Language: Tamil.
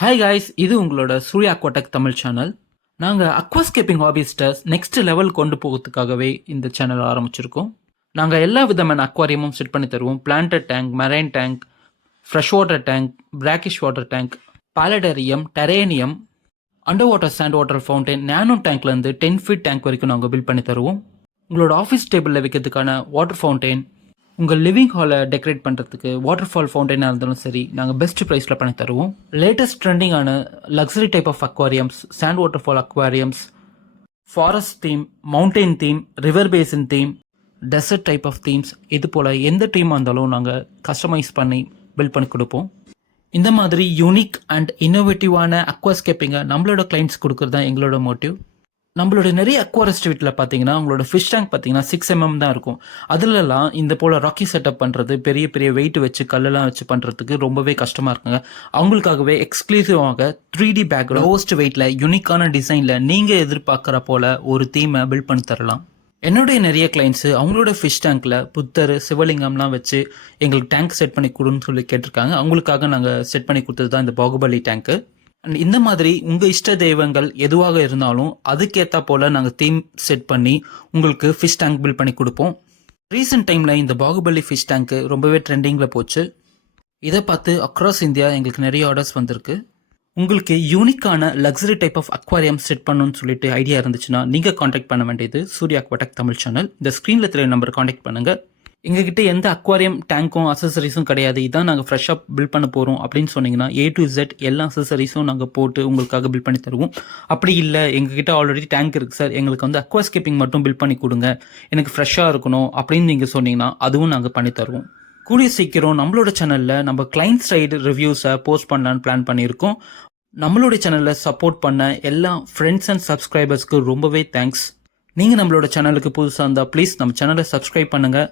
ஹாய் காய்ஸ், இது உங்களோட சூர்யா அக்வாடெக் தமிழ் சேனல். நாங்கள் அக்வாஸ்கேப்பிங் ஹாபிஸ்டர்ஸ் நெக்ஸ்ட் லெவல் கொண்டு போகிறதுக்காகவே இந்த சேனல் ஆரம்பிச்சிருக்கோம். நாங்கள் எல்லா விதமான அக்வாரியமும் செட் பண்ணி தருவோம். Planted tank, marine tank, fresh water tank, brackish water tank, paludarium, terrarium, under water sand water fountain, nano டேங்க்லேருந்து 10 ஃபீட் டேங்க் வரைக்கும் நாங்கள் பில்ட் பண்ணி தருவோம். உங்களோட ஆஃபீஸ் டேபிளில் வைக்கிறதுக்கான வாட்டர் ஃபவுண்டைன், உங்கள் லிவிங் ஹாலை டெக்கரேட் பண்ணுறதுக்கு வாட்டர் ஃபால் ஃபவுண்டைனாக இருந்தாலும் சரி, நாங்கள் பெஸ்ட் ப்ரைஸில் பண்ணி தருவோம். லேட்டஸ்ட் ட்ரெண்டிங்கான luxury type of aquariums, sand water fall aquariums, forest theme, mountain theme, river basin theme, dessert type of themes, இது போல் எந்த தீமாக இருந்தாலும் நாங்கள் கஸ்டமைஸ் பண்ணி பில்ட் பண்ணி கொடுப்போம். இந்த மாதிரி யூனிக் அண்ட் இன்னோவேட்டிவான அக்வாஸ்கேப்பிங்கை நம்மளோட கிளைண்ட்ஸ் கொடுக்குறது தான் எங்களோட மோட்டிவ். நம்மளோட நிறைய அக்வாரிஸ்ட் வீட்டில் பார்த்தீங்கன்னா உங்களோட ஃபிஷ் டேங்க் பார்த்தீங்கன்னா 6 mm தான் இருக்கும். அதுலலாம் இந்த போல் ராக்கி செட்டப் பண்ணுறது, பெரிய பெரிய வெயிட் வச்சு கல்லெல்லாம் வச்சு பண்ணுறதுக்கு ரொம்பவே கஷ்டமாக இருக்குங்க. அவங்களுக்காகவே எக்ஸ்க்ளூசிவாக 3D பேக் லோவஸ்ட் வெயிட்டில் யூனிக்கான டிசைனில் நீங்கள் எதிர்பார்க்குற போல் ஒரு தீமை பில்ட் பண்ணி தரலாம். என்னுடைய நிறைய கிளைண்ட்ஸு அவங்களோட ஃபிஷ் டேங்க்கில் புத்தர், சிவலிங்கம்லாம் வச்சு எங்களுக்கு டேங்க் செட் பண்ணி கொடுன்னு சொல்லி கேட்டிருக்காங்க. அவங்களுக்காக நாங்கள் செட் பண்ணி கொடுத்தது தான் இந்த பாகுபலி டேங்க்கு. அண்ட் இந்த மாதிரி உங்கள் இஷ்ட தெய்வங்கள் எதுவாக இருந்தாலும் அதுக்கேற்ற போல் நாங்கள் தீம் செட் பண்ணி உங்களுக்கு ஃபிஷ் டேங்க் பில்ட் பண்ணி கொடுப்போம். ரீசெண்ட் டைமில் இந்த பாகுபலி ஃபிஷ் டேங்க்கு ரொம்பவே ட்ரெண்டிங்கில் போச்சு. இதை பார்த்து அக்ராஸ் இந்தியா எங்களுக்கு நிறைய ஆர்டர்ஸ் வந்திருக்கு. உங்களுக்கு யூனிக்கான luxury type of aquarium set பண்ணணும்னு சொல்லிட்டு ஐடியா இருந்துச்சுன்னா நீங்கள் காண்டாக்ட் பண்ண வேண்டியது சூர்யா அக்வாடெக் தமிழ் சேனல். இந்த ஸ்க்ரீனில் தெரிய நம்பர் காண்டாக்ட் பண்ணுங்கள். எங்ககிட்ட எந்த அக்வாரியம் டேங்க்கும் அசசரிஸும் கிடையாது, இதான் நாங்கள் ஃப்ரெஷ்ஷாக பில்ட் பண்ண போகிறோம் அப்படின்னு சொன்னீங்கன்னா A to Z எல்லா அசசரிஸும் நாங்கள் போட்டு உங்களுக்காக பில்ட் பண்ணி தருவோம். அப்படி இல்லை எங்ககிட்ட ஆல்ரெடி டேங்க் இருக்குது சார், எங்களுக்கு வந்து அக்வாஸ்கேப்பிங் மட்டும் பில்ட் பண்ணி கொடுங்க, எனக்கு ஃப்ரெஷ்ஷாக இருக்கணும் அப்படின்னு நீங்கள் சொன்னீங்கன்னா அதுவும் நாங்கள் பண்ணி தருவோம். கூடிய சீக்கிரம் நம்மளோட சேனலில் நம்ம கிளைண்ட் சைடு ரிவ்யூஸை போஸ்ட் பண்ணலான்னு பிளான் பண்ணியிருக்கோம். நம்மளோட சேனலில் சப்போர்ட் பண்ண எல்லா ஃப்ரெண்ட்ஸ் அண்ட் சப்ஸ்கிரைபர்ஸ்க்கு ரொம்பவே தேங்க்ஸ். நீங்கள் நம்மளோட சேனலுக்கு புதுசாக இருந்தால் ப்ளீஸ் நம்ம சேனலை சப்ஸ்கிரைப் பண்ணுங்கள்.